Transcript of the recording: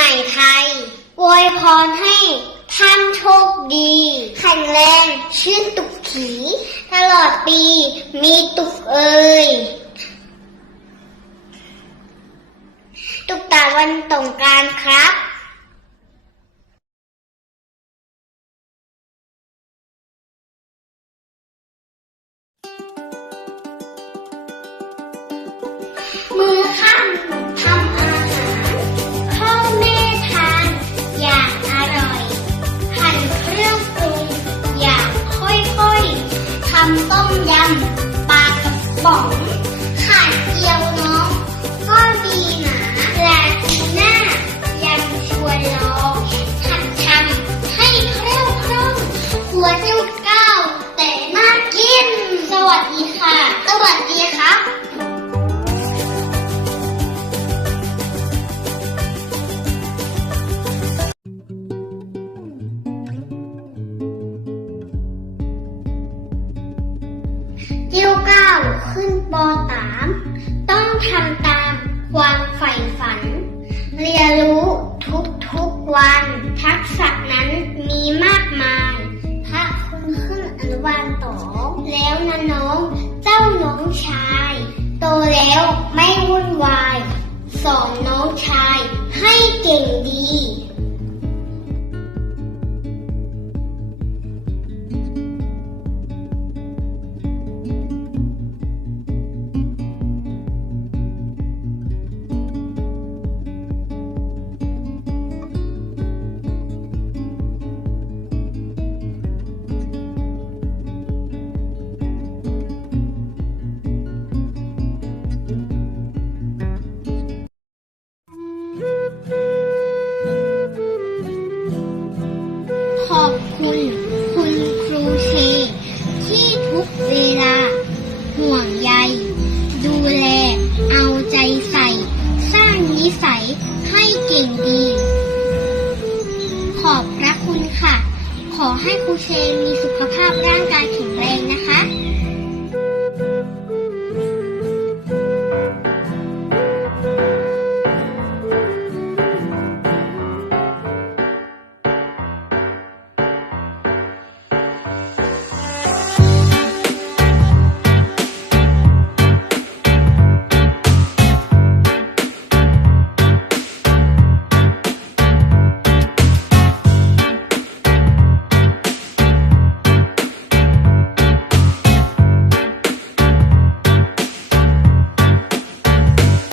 ใหม่ไทยอวยพรให้ท่านโชคดีแข็งแรงชื่นตุกขี ตลอดปีมีตุกเอ่ยตุกตาวันสงการครับ หัวจุดเก้าแต่น่ากิน สวัสดีค่ะ สวัสดีครับเที่ยวเก้าขึ้นปสามต้องทำตามความใฝ่ฝัน เรียนรู้ทุกทุกๆวัน ทักษะนั้นมีมาก ให้ กเวลา ห่วงใย ดูแล เอาใจใส่ สร้างนิสัยให้เก่งดี ขอบพระคุณค่ะ ขอให้ครูเชมีสุขภาพร่างกายแข็งแรงนะคะ